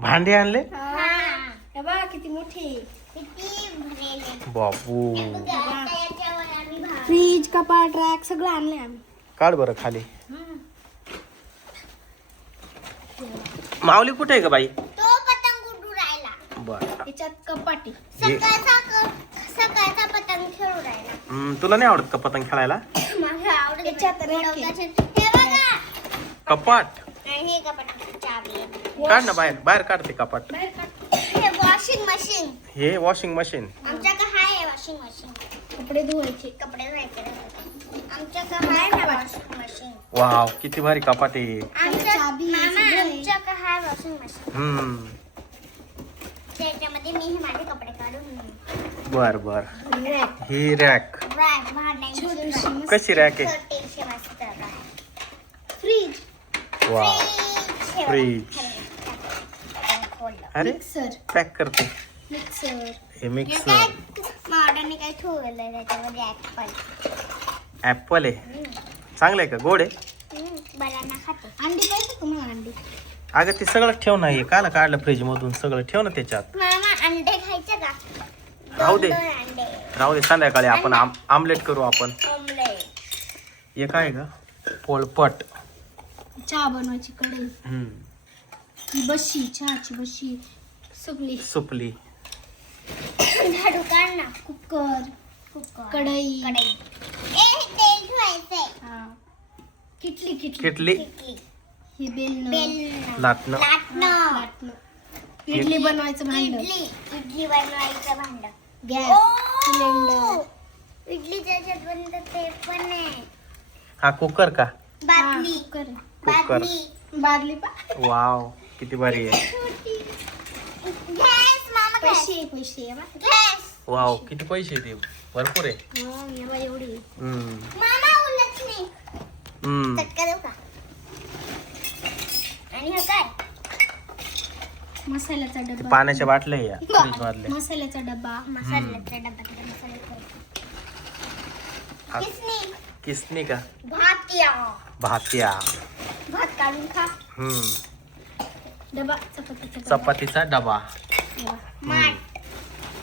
भांडे आणले हे बघा किती मोठी. किती भरलेले. बाबू. आता याच्यावर आम्ही फ्रीज, कपाट, रॅक सगळं आणलंय आम्ही. काढ बरं खाली. माऊली कुठे आहे का बाई? तो पतंग उडू राहिला. बर. याच्यात कपाटी. सकाळचा पतंग खेळू राहिला. तुला नाही आवडत का पतंग खेळायला? मला आवडत. याच्यात rack आहे. हे बघा. कपाट आणि हे कपाटाची चावी. काढ ना बाहेर. बाहेर काढते कपाट. बाहेर काढ. हे वॉशिंग मशीन. हे वॉशिंग मशीन. आमच्याकडे आहे वॉशिंग मशीन. कपडे धुवायचे. कपडे धुवायचे. आमच्याकडे आहे ना वॉशिंग मशीन. वाव किती भारी कपाट आहे. चाबी मामा सगळं आहे. आमच्याकडे आहे वॉशिंग मशीन. त्याच्यामध्ये मी हे माझे कपडे काढून बर बर. रॅक. ही रॅक रॅक भांड्यांची छोटीशी rack. मस्त. कशी रॅक आहे? छोटीशी मस्त rack. Fridge. Wow. Fridge. Fridge. खोललं. अरे मिक्सर. पॅक करते. मिक्सर. हे हे मिक्सर. काय मॉडर्नने काय ठेवलंय त्याच्यामध्ये ऍपल. ऍपल आहे. चांगलं आहे का? गोड आहे? बनाना खाते. अंडी पाहिजे तुम्हाला? अंडी. अगं ते सगळं ठेव ना. हे काला काढलं फ्रीज मधून सगळं ठेव ना त्याच्यात. मामा अंडे खायचे का? राहू दे. दोन अंडे. राहू दे संध्याकाळी आपण आमलेट करू आपण. ऑमलेट. हे काय का? पोळपट. चहा बनवायची कढई. ही बशी, चहाची बशी. सुकली. सुपली. झाडू काढ ना. कुकर. कढई. कढई. ए तेल ठेवायचंय. हा. किटली. किटली. किटली. ही बेलन. बेलन. लाटणं. लाटणं. लाटणं. इडली बनवायचं भांड. इडली बनवायचं भांड. गॅस. सिलेंडर. इडलीच्या ह्याच्यात बनतं ते पण आहे. हा कुकर का? बादली. कुकर. कुकर. बादली पा. वाव किती भारी आहे. गॅस मामा गॅस. पैसे गॅस. वाव किती पैसे ते भरपूर आहे. एवढी. मामा उलट नाही. चटका देऊ का? आणि हे काय? मसाल्याचा डब्बा. पाण्याच्या बाटल्या या फ्रीज मधल्या. मसाल्याचा डब्बा. मसाल्याचा डब्बा. किसनी. किसनी का? भातिया. भात्या. भात काढून खा. डबा. चपातीचा डबा. चपातीचा डबा. माठ.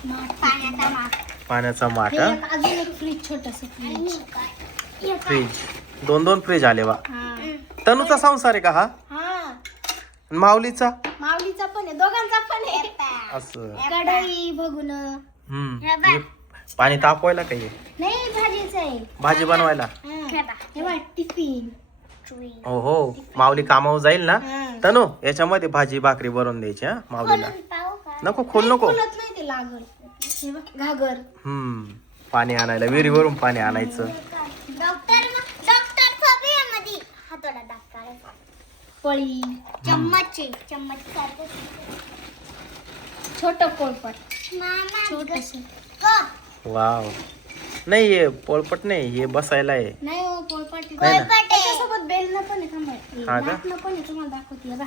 माठ. पाण्याचा माठ. पाण्याचा माठ. हे एक अजून एक फ्रीज, छोटस फ्रीज. आणि काय? हे काय? फ्रीज. दोन फ्रीज आले वा. हा. तनुचा संसार आहे का हा? हा. माऊलीचा? माऊलीचा पण आहे, दोघांचा पण आहे. असं. कढई बघून. हे बघ. पाणी तापवायला काही नाही, भाजीच आहे. भाजी बनवायला. हे बघ. हे बघ, टिफिन. चुई. हो हो माऊली कामावर जाईल ना. हा. तनु याच्यामध्ये भाजी भाकरी भरून द्यायची हा माऊलीला. खोलून पाहू का? नको खोल नको. खोलत नाही ते लागल. हे बघ, घागर. पाणी आणायला विहिरीवरून पाणी आणायचं. डॉक्टर सभी यामध्ये हाताला दाब काढायचा. पळी. चम्मच सारखं. छोट पोळपट. मामा छोटस. कप. वाव. नाही हे पोळपट नाही, हे बसायला आहे. नाही हो, पोळपट आहे. नाही ना. त्याच्यासोबत बेलन पण आहे. थांबा. हा का? लाटणं पण आहे, तुम्हाला दाखवते. हे बघ.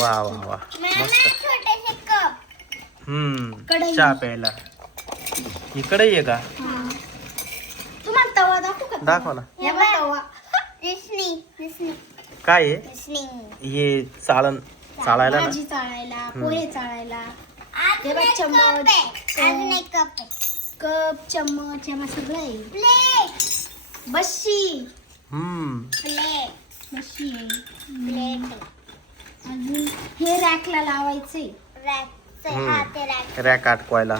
वा वा वा मामा मस्त. छोटेसे कप. कढई. चहा प्यायला. इकडे ये का? हा. तुम्हाला तवा दाखवू का? दाखव ना. हे बघ तवा. रिसनी. काय आहे हे? चाळायला ना. भाजी चाळायला, पोहे चाळायला. हे बघ, अजून चम्मच. एक कप आहे. कप, चम्मच, यामा सगळं आहे. प्लेट. बशी. प्लेट. बशी आहे. प्लेट. अजून हे रॅकला लावायचे. रॅक. हा ते रॅक. रॅक अटकवायला.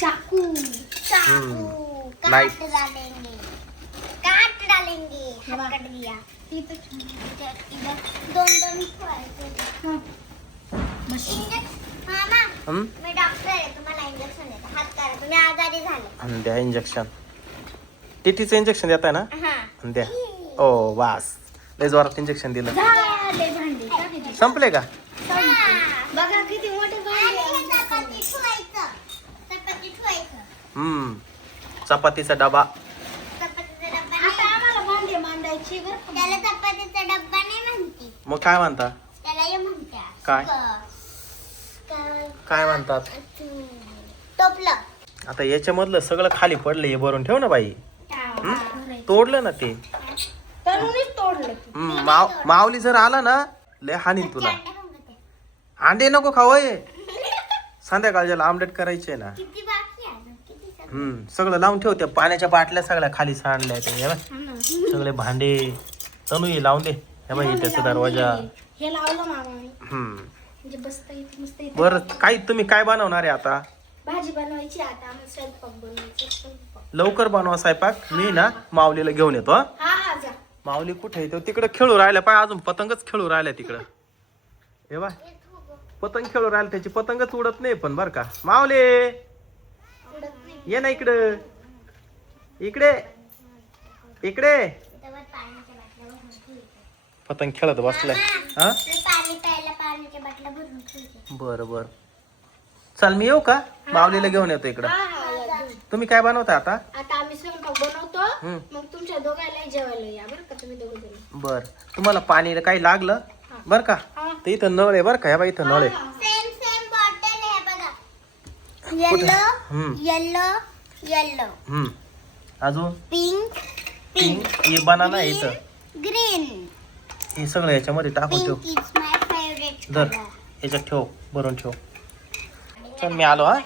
चाकू. चाकू. Knife. काट डालेंगे. वा. हात कट दिया. इथं ठेव. इधर दोन ठेवायचे. हा. बशी. मामा हम्म? मी डॉक्टर आहे. तुम्हाला इंजेक्शन देते. हात करा. तुम्ही आजारी झाले. आणि द्या इंजेक्शन. टीटीचं इंजेक्शन देताय ना? हा. आणि द्या. ओ वास लय जोरात इंजेक्शन दिलं. झाले भांडे. टाकायचे. संपले का? बघा किती मोठे भांडे. आणि हे चपाती ठेवायचं. चपाती ठेवायचं. चपातीचा डबा. चपातीचा डब्बा आता नाही. आम्हाला भांडे मांडायची बरं का? त्याला चपातीचा डब्बा नाही म्हणते. मग काय म्हणता? त्याला हे म्हणतात. काय? काय? काय म्हणतात? टोपलं. आता याच्यामधलं सगळं खाली पडलं हे भरून ठेव ना बाई. भरायचं. तोडलं ना ते. तरुणीच तोडलं की. माऊली जर आला ना लय हानीन तुला. अंडे नको खावय संध्याकाळच्याला आमलेट करायचे ना. किती बाकी आहे अजून? किती सगळं लावून ठेव. त्या पाण्याच्या बाटल्या सगळ्या खाली सांडल्या त्या हे बघ. सगळे भांडे तनू ये लावून दे. हे बघ त्याचा दरवाजा. हे लावलं मामाने हम्म म्हणजे बसता येते मस्त येते. बरं काही तुम्ही काय बनवणार आहे आता? भाजी बनवायची आता आम्हाला स्वयंपाक बनवायचा स्वयंपाक. लवकर बनवा स्वयंपाक. मी ना माऊलीला घेऊन येतो हं? हा हा जा. माऊली कुठे आहे? तो तिकडे खेळू राहिला पाय. अजून पतंगच खेळू राहिला तिकडं. हे बा पतंग खेळू राहिला. त्याची पतंगच उडत नाही पण बर का. माऊली उडत नाही. ये ना इकडं. इकडे इकडे तेव्हा पाण्याच्या बाटल्या भरून ठेवायच्या. पतंग खेळत बसलाय. हा ते पाणी प्यायला पाण्याच्या बाटल्या भरून ठेवायच्या. बरं बरं चल मी येऊ का? माऊलीला घेऊन येतो इकडं. हा हा या, जा. तुम्ही काय बनवता आता? आता आम्ही स्वयंपाक बनवतो हम्म. मग तुमच्या दोघांना जेवायला या बरं का तुम्ही दोघं जण. बर तुम्हाला पाणी काही लागलं बर का? हा. तर इथं नळ आहे बर का. ह्या बाई इथं नळ आहे. सेम सेम बॉटल आहे बघा. कुठे? येलो येलो येलो अजून पिंक पिंक हे बनाना आहे इथं. ग्रीन. हे सगळं याच्यामध्ये टाकून ठेव. पिंक इज माय फेवरेट धर कलर. याच्यात ठेव भरून ठेव. चल मी आलो हा.